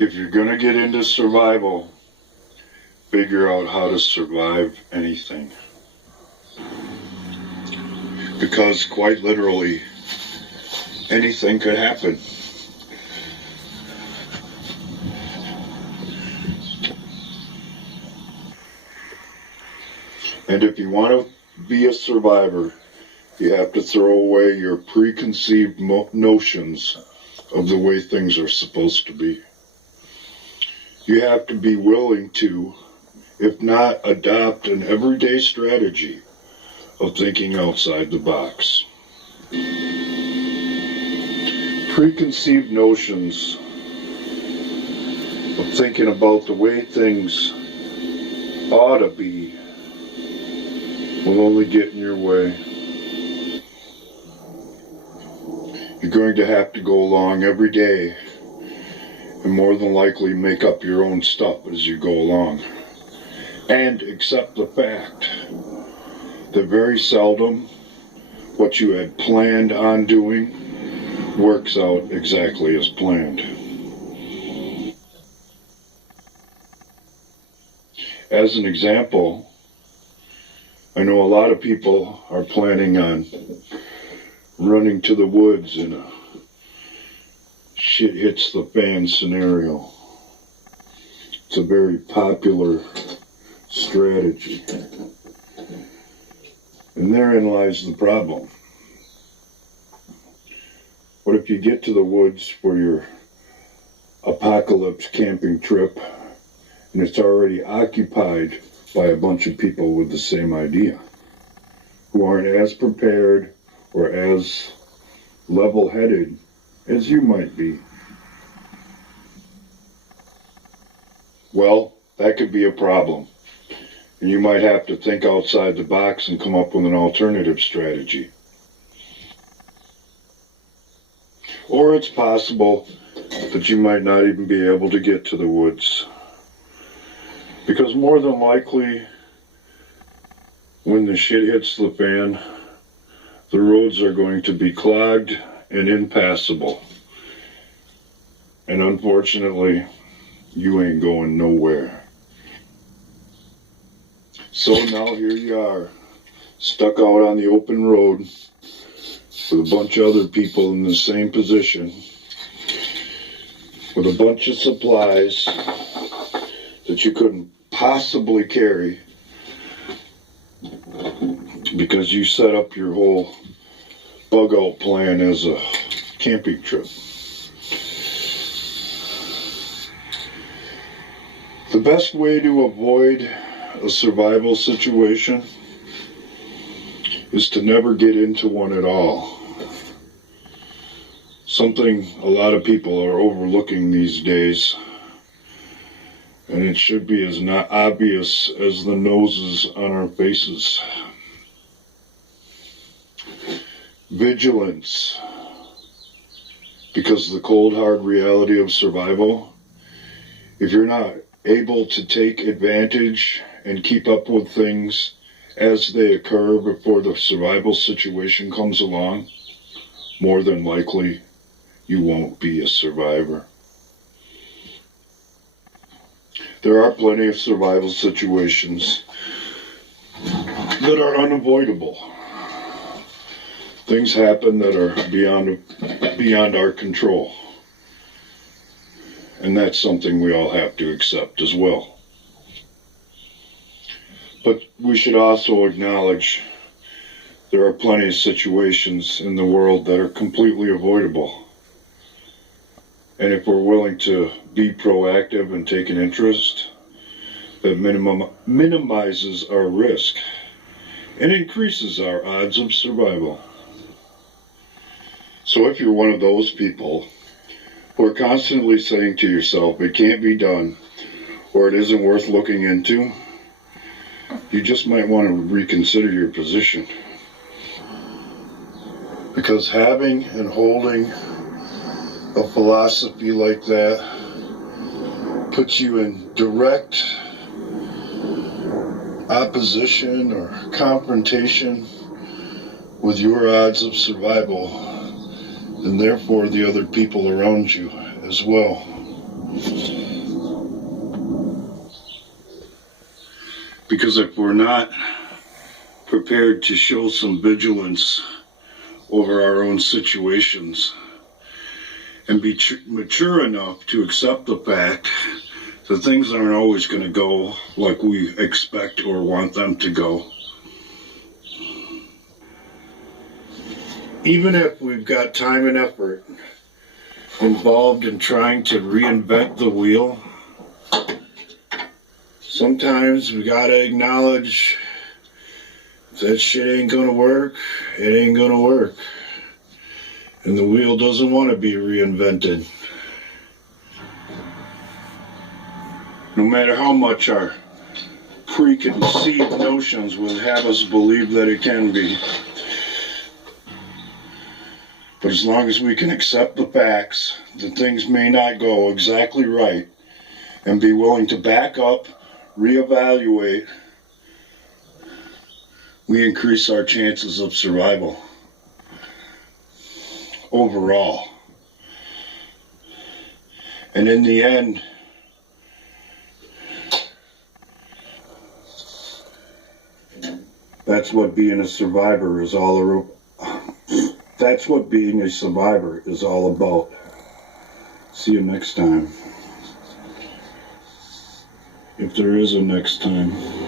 If you're going to get into survival, figure out how to survive anything. Because quite literally, anything could happen. And if you want to be a survivor, you have to throw away your preconceived notions of the way things are supposed to be. You have to be willing to, if not adopt an everyday strategy of thinking outside the box. Preconceived notions of thinking about the way things ought to be will only get in your way. You're going to have to go along every day and more than likely make up your own stuff as you go along. And accept the fact that very seldom what you had planned on doing works out exactly as planned. As an example, I know a lot of people are planning on running to the woods in a shit hits the fan scenario. It's a very popular strategy. And therein lies the problem. What if you get to the woods for your apocalypse camping trip and it's already occupied by a bunch of people with the same idea, who aren't as prepared or as level-headed as you might be? Well, that could be a problem. And you might have to think outside the box and come up with an alternative strategy. Or it's possible that you might not even be able to get to the woods. Because more than likely, when the shit hits the fan, the roads are going to be clogged and impassable. And unfortunately, you ain't going nowhere. So now here you are, stuck out on the open road with a bunch of other people in the same position, with a bunch of supplies that you couldn't possibly carry because you set up your whole bug out plan as a camping trip. The best way to avoid a survival situation is to never get into one at all. Something a lot of people are overlooking these days, and it should be as not obvious as the noses on our faces. Vigilance. Because the cold hard reality of survival, if you're not able to take advantage and keep up with things as they occur before the survival situation comes along, more than likely you won't be a survivor. There are plenty of survival situations that are unavoidable. Things happen that are beyond our control. And that's something we all have to accept as well. But we should also acknowledge there are plenty of situations in the world that are completely avoidable. And if we're willing to be proactive and take an interest, that minimizes our risk and increases our odds of survival. So if you're one of those people who are constantly saying to yourself, it can't be done, or it isn't worth looking into, you just might want to reconsider your position. Because having and holding a philosophy like that puts you in direct opposition or confrontation with your odds of survival, and therefore the other people around you as well. Because if we're not prepared to show some vigilance over our own situations and be mature enough to accept the fact that things aren't always going to go like we expect or want them to go. Even if we've got time and effort involved in trying to reinvent the wheel, sometimes we gotta acknowledge if that shit ain't gonna work, it ain't gonna work. And the wheel doesn't want to be reinvented. No matter how much our preconceived notions would have us believe that it can be. But as long as we can accept the facts that things may not go exactly right and be willing to back up, reevaluate, we increase our chances of survival overall. And in the end, that's what being a survivor is all That's what being a survivor is all about. See you next time. If there is a next time.